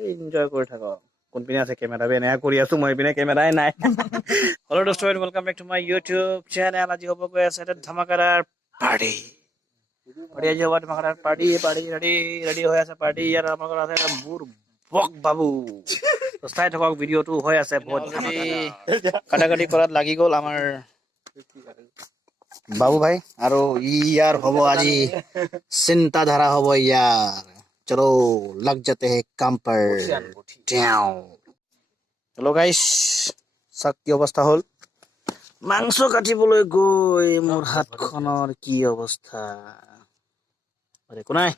Enjoy কৰি থাকক কোনপিনে আছে কেমেৰা এনে কৰি আছো মই পিনে কেমেৰাই নাই হেল্ল' দোস্ত welcome back to my YouTube channel আজি হ'ব গৈ আছে এটা ধমাকাদাৰ পাৰ্টি আজি হ'ব ধমাকাদাৰ পাৰ্টি ৰেডি হৈ আছে পাৰ্টি ইয়াত আমাৰ আছে এটা বুৰ বক বাবু তো চাই থাকক ভিডিঅ'টো হৈ আছে বহুত কাটাকাটি কৰাত লাগি গ'ল আমাৰ বাবু ভাই আৰু ইয়াৰ হ'ব আজি চিন্তাধাৰা হ'ব ইয়াৰ চলো লগ যাতে হে কাম পৰ হেল্ল' গাইছ চাওক কি অৱস্থা হ'ল মাংস কাটিবলৈ গৈ মোৰ হাতখনৰ কি অৱস্থা একো নাই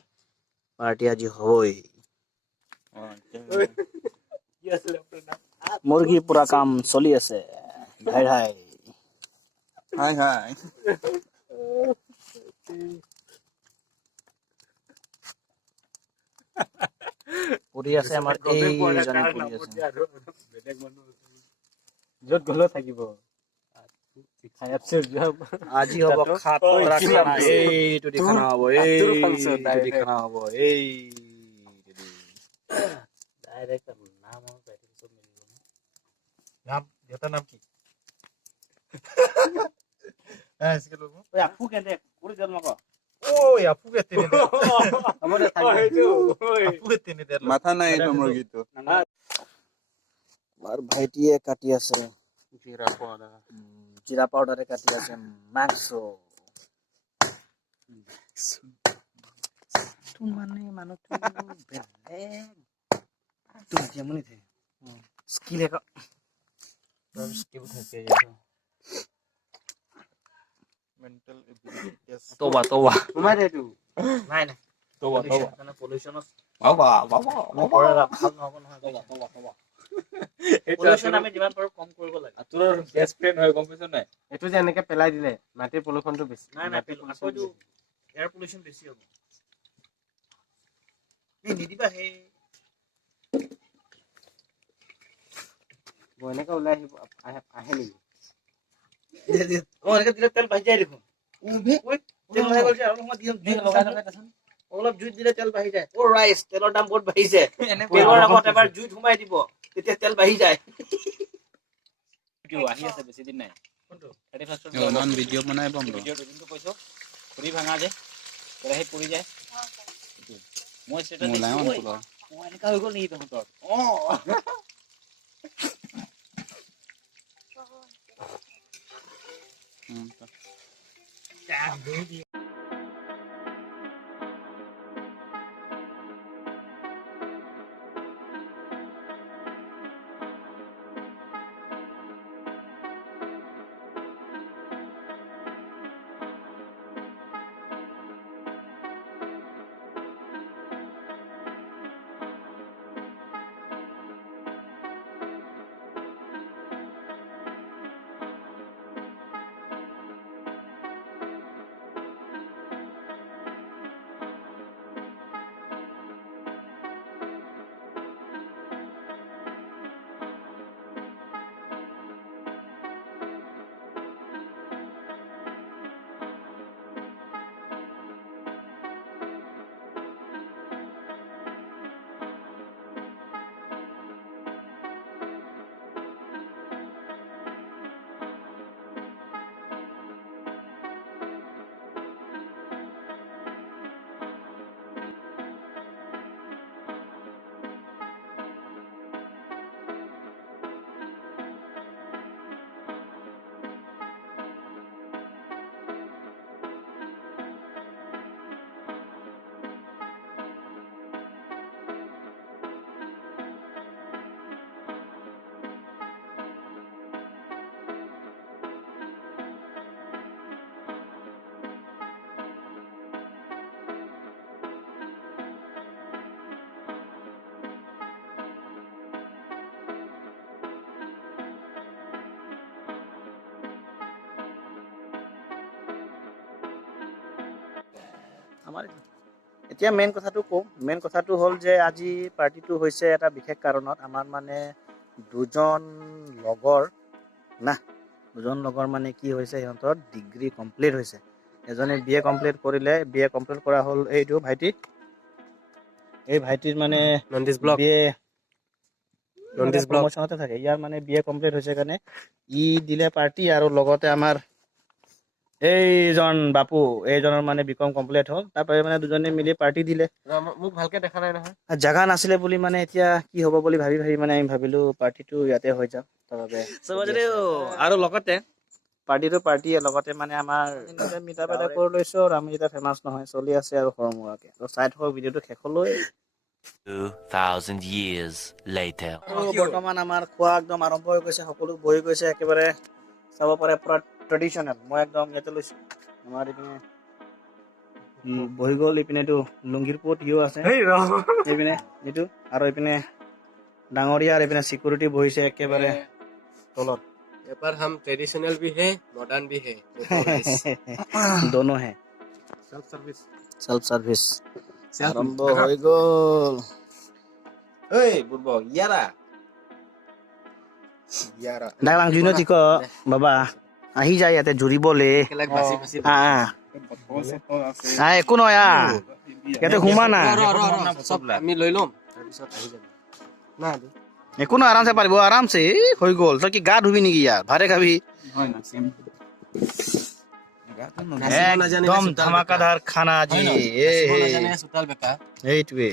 পাৰ্টি আজি হ'বই মুৰ্গী পুৰা কাম চলি আছে ভাই ভাই হাই হাই পুৰি আছে আমাৰ এইজনে পুৰি আছে য'ত গ'লেও থাকিব আজি হ'ব খাতৰা খানা এইটো দি খানা হ'ব এইটো দি খানা হ'ব এই ডাইৰেক্ট নাম আৰু পেটি চব মিলি গ'ল নাম দেউতাৰ নাম কি ঐ আপু কেনে পুৰি জন্ম ক ওই আপু কেতেনে দে হ'ব দে আপু কেতেনে দে মাথা নাই এইটো মুৰ্গীটো আমাৰ ভাইটিয়ে কাটি আছে জিৰা পাউডাৰ জিৰা পাউডাৰে কাটি আছে মাংস মানে মানুহটো বেলেগ তুমি কেমন থে স্কিল এক স্কিল থাকে মেন্টাল এবিলিটি টেষ্ট তোবা তোবা ঘুমাই দে এইটো নাই নাই তোবা তোবা মানে পলিউশন বাবা বাবা ভাল নহব নহয় তোবা তোবা পলিউশন আমি যিমান পাৰো কম কৰিব লাগে তোৰ বেষ্ট ফ্ৰেণ্ড হয় গম পাইছ নাই এইটো যে এনেকে পেলাই দিলে মাটিৰ পলিউশনটো বেছি নাই নাই আকৌ এইটো এয়াৰ পলিউশন বেছি হ'ব এই নিদিবা হে এনেকে ওলাই আহে নেকি এনেকে দিলে তেল বাঢ়ি যায় দেখোন তেল বাঢ়ি গ'ল যে আৰু মই দিম লগাই দেচোন অলপ জুইত দিলে তেল বাঢ়ি যায় অ ৰাইচ তেলৰ দাম বহুত বাঢ়িছে তেলৰ আগত এবাৰ জুইত সোমাই দিব তেতিয়া তেল বাঢ়ি যায় আহি আছে বেছি দিন নাই কোনটো অনলাইন ভিডিঅ' বনাই পাম ভিডিঅ'টো যোনটো কৈছো খুৰি ভাঙা যে কেৰাহীত পৰি যায় মই সেটা মোলায়ম দেখিছো পুৰা মই এনেকা হৈ গ'ল নেকি তহঁতৰ আমাৰ এতিয়া মেইন কথাটো কওঁ মেইন কথাটো হ'ল যে আজি পাৰ্টিটো হৈছে এটা বিশেষ কাৰণত আমাৰ মানে দুজন লগৰ মানে কি হৈছে সিহঁতৰ ডিগ্ৰী কমপ্লিট হৈছে এজনে বিএ কমপ্লিট কৰিলে বিএ কমপ্লিট কৰা হ'ল এইটো ভাইটি এই ভাইটিৰ মানে নন্দিছ ব্লক বিএ Nondis block. প্ৰমোচনতে থাকে ইয়াৰ মানে বিএ কমপ্লিট হৈছে কাৰণে ই দিলে পাৰ্টি আৰু লগতে আমাৰ এইজন বাপু এইজনৰ মানে বিকম কমপ্লিট হ'ল তাৰপৰা মানে দুজনে মিলি পাৰ্টি দিলে মোক ভালকে দেখা নাই নহয়। জাগা নাছিলে বুলি মানে এতিয়া কি হ'ব বুলি ভাবি মানে আমি ভাবিলো পাৰ্টিটো ইয়াতে হৈ যাওক তাৰ বাবে আৰু লগতে পাৰ্টিয়ে লগতে মানে আমাৰ মিটাপ এটা কৰি লৈছো আৰু আমি এতিয়া ফেমাছ নহয় চলি আছে আৰু সৰু মুৰাকে তো চাই থাকক ভিডিঅ'টো শেষলৈ 2,000 years later. বৰ্তমান আমাৰ খোৱা একদম আৰম্ভ হৈ গৈছে সকলো বহি গৈছে একেবাৰে চাব পাৰে পুৰা ট্ৰেডিশ্যনেল মই একদম ইয়াতে লৈছো আমাৰ ইপিনে বহি গ'ল ইপিনেতো লুংগিৰ পোত ইও আছে এইপিনে এইটো আৰু ইপিনে ডাঙৰীয়া আৰু ইপিনে চিকিউৰিটি বহিছে একেবাৰে তলত এবাৰ हम ट्रेडिशनल भी है मॉडर्न भी है दोनों है सेल्फ सर्विस আৰম্ভ হৈ গ'ল Hei, Burbo, Yara. ডাঙৰ জুনো ঠিক বাবা আহি যায় ইয়াতে জুৰিবলে একো নহয় ইয়াতে সোমা না আমি লৈ লম তাৰপিছত আহি যাব না একো নহয় আৰামছে পাৰিব আৰামছে হৈ গ'ল তই কি গা ধুবি নেকি ইয়াৰ ভাৰে খাবি একদম ধামাকাদাৰ খানা আজি চোতাল বেকা এইটোৱে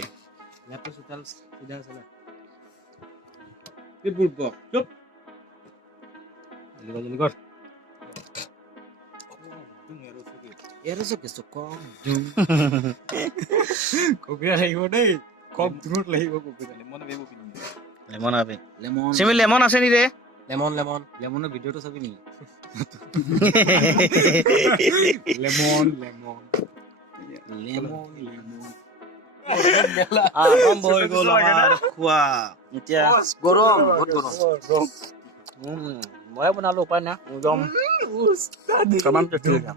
ইয়াতো চোতাল চিধা আছে না Burbo, yup. জলদি কৰ ইয়াৰ আছে কিছু কম Kopiah লাগিব দেই কম দূৰত লাগিব কোপিয়া লেমন বেবো পিনি লেমন আবে লেমন চিমি লেমন আছে নি ৰে লেমন লেমন লেমনৰ ভিডিঅ'টো চাবি নি লেমন লেমন লেমন লেমন আৰম্ভ হৈ গ'ল আমাৰ খোৱা এতিয়া গৰম বহুত গৰম মই বনালো উপায় নাই একদম কামান টেষ্টি হৈছে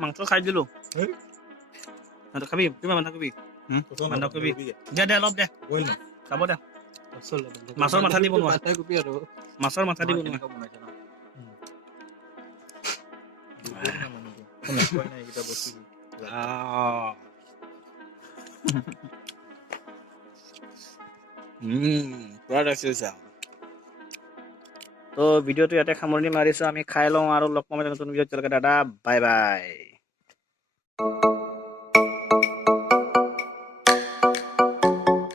মাংস খাই দিলো খাবি কিবা বন্ধাকবি বন্ধাকবি দে দে অলপ দে খাব দে মাছৰ মাথা দি বনোৱা কপি আৰু মাছৰ মাথা দি বনোৱা তো ভিডিঅ'টো ইয়াতে সামৰণি মাৰিছো আমি খাই লওঁ আৰু লগ পাম নতুন ভিডিঅ'ত দাদা বাই বাই